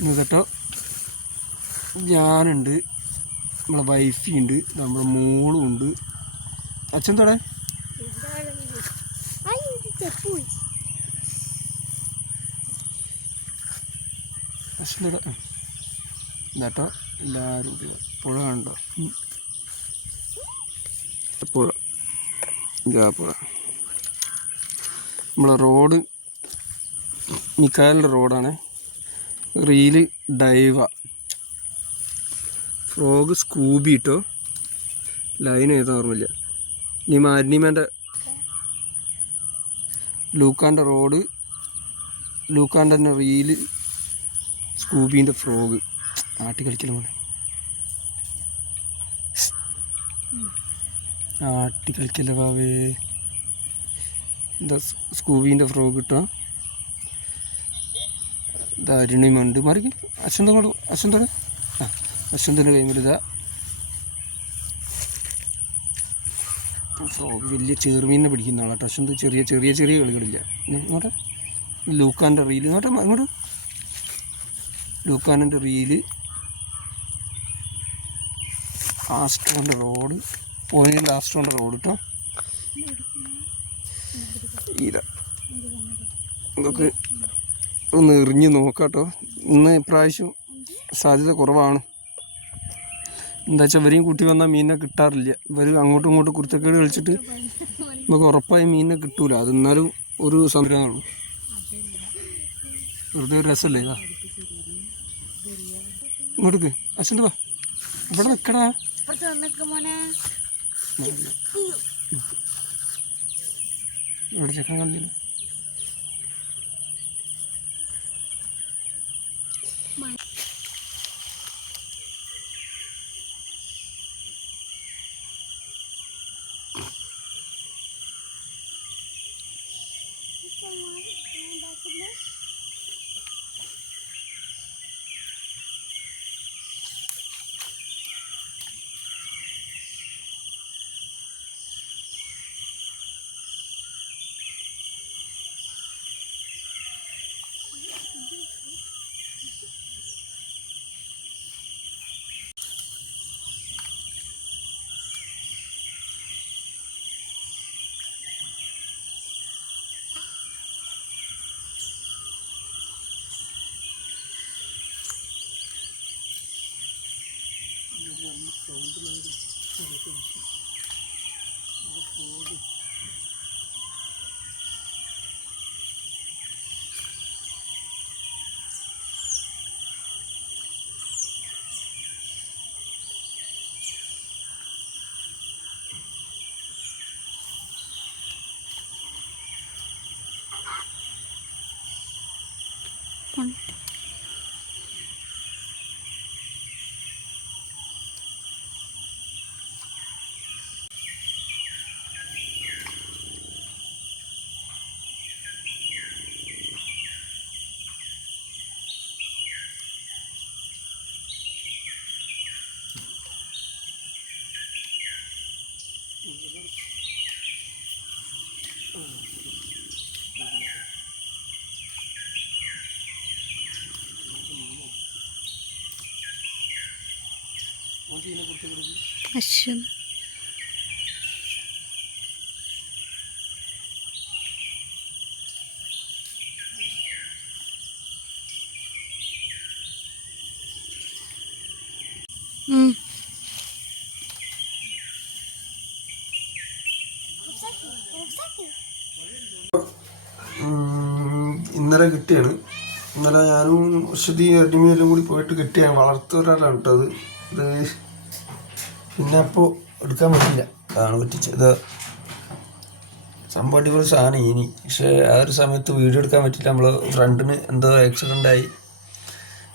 ഇന്ന് കേട്ടോ. ഞാനുണ്ട് നമ്മളെ വൈഫി ഉണ്ട് നമ്മളെ മോളും ഉണ്ട്. അച്ഛൻ തോടെ ഇതാട്ടോ എല്ലാവരും. പുഴ കണ്ടോ. പുഴ. ഇതാ പുഴ. നമ്മളെ റോഡ് മിക്കാലിന്റെ റോഡാണ്. റീൽ ഡൈവ. ഫ്രോഗ് സ്കൂബി ഇട്ടോ ലൈൻ ഏതാ ഓർമ്മയില്ല. ഇനി മാരിനിമാന്റെ ലൂക്കാന്റെ റോഡ് ലൂക്കാന്റെ തന്നെ റീൽ സ്കൂബീന്റെ ഫ്രോഗ് ആട്ടി കളിക്കലാണ് ആട്ടി കളിക്കല്ലേ ബാവേ. എന്താ സ്കൂബീന്റെ ഫ്രോഗ് കിട്ടുക ഇതാ മറിക്കും അശ്വന്തം കൊണ്ട് അശ്വന്തോട് ആ അശ്വന്തന്റെ ഫ്രോഗ് വലിയ ചെറുമീനെ പിടിക്കുന്ന ആളാട്ടോ. അശ്വന്ത് ചെറിയ ചെറിയ ചെറിയ കളികളില്ല. ഇങ്ങോട്ട്? ലൂക്കാന്റെ റീൽ. ഇങ്ങോട്ട് അങ്ങോട്ട് ലൂക്കാനിന്റെ റീൽ. ആസ്ട്രോന്റെ റോഡ്. പോയിന്റെ ആസ്ട്രോന്റെ റോഡ് കേട്ടോ ഇതാ. ഇതൊക്കെ ഒന്ന് എറിഞ്ഞ് നോക്കാട്ടോ. ഇന്ന് ഇപ്രാവശ്യം സാധ്യത കുറവാണ്. എന്താ വെച്ചാൽ ഇവരെയും കൂട്ടി വന്നാൽ മീനിനെ കിട്ടാറില്ല. ഇവർ അങ്ങോട്ടും ഇങ്ങോട്ടും കുരുത്തക്കേട് കളിച്ചിട്ട് നമുക്ക് ഉറപ്പായി മീനിനെ കിട്ടൂല. അത് എന്നാലും ഒരു സംരംഭമാണ്. വെറുതെ ഒരു രസമല്ലേ ഇതാ? ഇങ്ങോട്ടേക്ക് അച്ഛന്റെ വാ. ഇവിടെ നിൽക്കടാ ഇവിടെ ചെക്കൻ আমার അശ്വൻ ഉം. ഉം, ഇന്നലെ കിട്ടിയാണ്. ഇന്നലെ ഞാനും ശ്രുതി അടിമയെല്ലാം കൂടി പോയിട്ട് കിട്ടിയാണ്. വളർത്തൊരാളാണ് കേട്ടോ അത്. ഇത് പിന്നെ അപ്പോൾ എടുക്കാൻ പറ്റില്ല. അതാണ് പറ്റിച്ചത്. സംഭവം അടിപൊളി സാധനം ഇനി. പക്ഷേ ആ ഒരു സമയത്ത് വീഡിയോ എടുക്കാൻ പറ്റില്ല. നമ്മൾ ഫ്രണ്ടിന് എന്തോ ആക്സിഡന്റ് ആയി.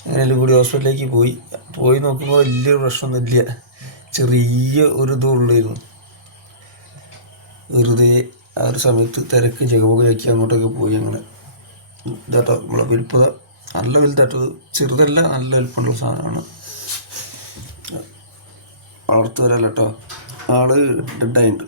അങ്ങനെയെല്ലാം കൂടി ഹോസ്പിറ്റലിലേക്ക് പോയി. പോയി നോക്കുമ്പോൾ വലിയൊരു പ്രശ്നമൊന്നുമില്ല ചെറിയ ഒരു ഇതുള്ളായിരുന്നു വെറുതെ ആ ഒരു സമയത്ത് തിരക്ക് ജഗപുകയാക്കി അങ്ങോട്ടൊക്കെ പോയി അങ്ങനെ. ഇതാട്ടോ. നമ്മളെ വലുപ്പത. നല്ല വലുതാട്ടോ. ചെറുതല്ല നല്ല വലുപ്പമുള്ള സാധനമാണ്. വളർത്തു വരാല്ല കേട്ടോ ആൾ ഡെഡായിട്ടുണ്ട്